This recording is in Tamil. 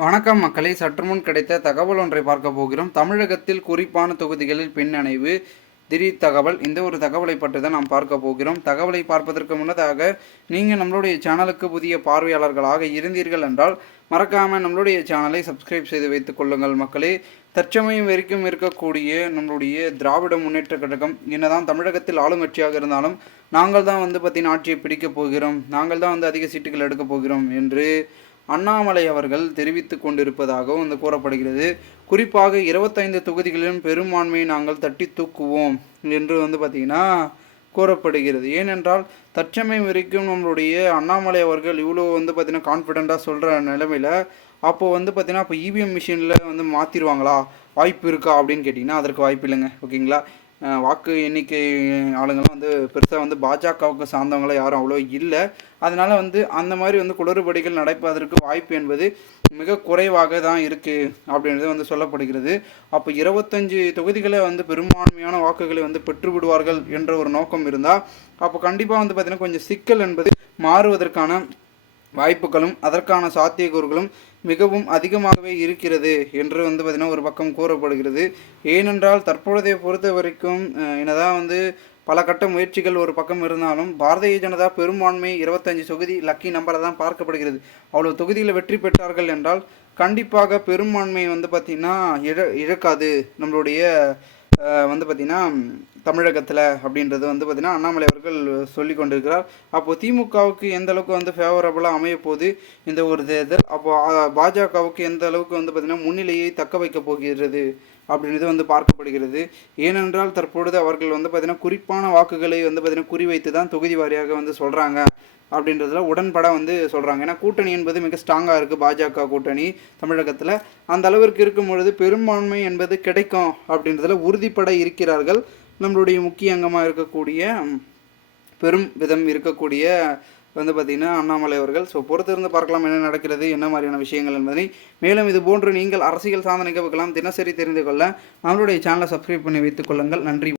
வணக்கம் மக்களை. சற்று முன் கிடைத்த தகவல் ஒன்றை பார்க்க போகிறோம். தமிழகத்தில் குறிப்பான தொகுதிகளில் பின்னணைவு திடீர் தகவல் இந்த ஒரு தகவலை பற்றி தான் நாம் பார்க்க போகிறோம். தகவலை பார்ப்பதற்கு முன்னதாக நீங்கள் நம்மளுடைய சேனலுக்கு புதிய பார்வையாளர்களாக இருந்தீர்கள் என்றால் மறக்காமல் நம்மளுடைய சேனலை சப்ஸ்கிரைப் செய்து வைத்துக் கொள்ளுங்கள் மக்களே. தற்சமயம் வரைக்கும் இருக்கக்கூடிய நம்மளுடைய திராவிட முன்னேற்ற கழகம் என்னதான் தமிழகத்தில் ஆளுங்கட்சியாக இருந்தாலும் நாங்கள் தான் வந்து பார்த்தீங்கன்னா ஆட்சியை பிடிக்கப் போகிறோம். நாங்கள் தான் வந்து அதிக சீட்டுகள் எடுக்கப் போகிறோம் என்று அண்ணாமலை அவர்கள் தெரிவித்து கொண்டிருப்பதாகவும் வந்து கூறப்படுகிறது. குறிப்பாக இருபத்தைந்து தொகுதிகளிலும் பெரும்பான்மையை நாங்கள் தட்டி தூக்குவோம் என்று வந்து பார்த்திங்கன்னா கூறப்படுகிறது. ஏனென்றால் தற்சமயம் வரைக்கும் நம்மளுடைய அண்ணாமலை அவர்கள் இவ்வளோ வந்து பார்த்திங்கன்னா கான்ஃபிடெண்ட்டாக சொல்கிற நிலமையில் அப்போது வந்து பார்த்திங்கன்னா அப்போ இவிஎம் மிஷினில் வந்து மாற்றிடுவாங்களா வாய்ப்பு இருக்கா அப்படின்னு கேட்டிங்கன்னா அதற்கு வாய்ப்பு இல்லைங்க. ஓகேங்களா? வாக்கு எண்ணிக்கை ஆளுங்கள்லாம் வந்து பெருசாக வந்து பாஜகவுக்கு சார்ந்தவங்களாம் யாரும் அவ்வளோ இல்லை. அதனால் வந்து அந்த மாதிரி வந்து குளறுபடிகள் நடப்பதற்கு வாய்ப்பு என்பது மிக குறைவாக தான் இருக்குது அப்படின்றது வந்து சொல்லப்படுகிறது. அப்போ இருபத்தஞ்சு தொகுதிகளை வந்து பெரும்பான்மையான வாக்குகளை வந்து பெற்று விடுவார்கள் என்ற ஒரு நோக்கம் இருந்தால் அப்போ கண்டிப்பாக வந்து பார்த்திங்கன்னா கொஞ்சம் சிக்கல் என்பது மாறுவதற்கான வாய்ப்புகளும் அதற்கான சாத்தியக்கூறுகளும் மிகவும் அதிகமாகவே இருக்கிறது என்று வந்து பார்த்திங்கன்னா ஒரு பக்கம் கூறப்படுகிறது. ஏனென்றால் தற்பொழுதைய பொறுத்த வரைக்கும் என்னதான் வந்து பல கட்ட முயற்சிகள் ஒரு பக்கம் இருந்தாலும் பாரதிய ஜனதா பெரும்பான்மை இருபத்தஞ்சு தொகுதி லக்கி நம்பரை தான் பார்க்கப்படுகிறது. அவ்வளோ தொகுதியில் வெற்றி பெற்றார்கள் என்றால் கண்டிப்பாக பெரும்பான்மை வந்து பார்த்திங்கன்னா இழ இழக்காது. நம்மளுடைய வந்து பார்த்திங்கன்னா தமிழகத்தில் அப்படின்றது வந்து பார்த்திங்கன்னா அண்ணாமலை அவர்கள் சொல்லி கொண்டிருக்கிறார். அப்போது திமுகவுக்கு எந்த அளவுக்கு வந்து ஃபேவரபுளாக அமைய போகுது இந்த ஒரு தேர்தல்? அப்போது பாஜகவுக்கு எந்த அளவுக்கு வந்து பார்த்திங்கன்னா முன்னிலையை தக்க வைக்கப் போகிறது அப்படின்றது வந்து பார்க்கப்படுகிறது. ஏனென்றால் தற்பொழுது அவர்கள் வந்து பார்த்திங்கன்னா குறிப்பான வாக்குகளை வந்து பார்த்திங்கன்னா குறிவைத்து தான் தொகுதி வாரியாக வந்து சொல்கிறாங்க அப்படின்றதுல உடன்பட வந்து சொல்கிறாங்க ஏன்னா கூட்டணி என்பது மிக ஸ்ட்ராங்காக இருக்குது பாஜக கூட்டணி தமிழகத்தில். அந்த அளவிற்கு இருக்கும் பொழுது பெரும்பான்மை என்பது கிடைக்கும் அப்படின்றதுல உறுதிப்பட இருக்கிறார்கள். நம்மளுடைய முக்கிய அங்கமாக இருக்கக்கூடிய பெரும் விதம் இருக்கக்கூடிய வந்து பார்த்திங்கன்னா அண்ணாமலை அவர்கள். ஸோ பொறுத்திருந்து பார்க்கலாம் என்ன நடக்கிறது என்ன மாதிரியான விஷயங்கள் என்பதை. மேலும் இது போன்று நீங்கள் அரசியல் சாதனை வைக்கலாம் தினசரி தெரிந்து கொள்ள நம்மளுடைய சேனலை சப்ஸ்கிரைப் பண்ணி வைத்துக் கொள்ளுங்கள். நன்றி.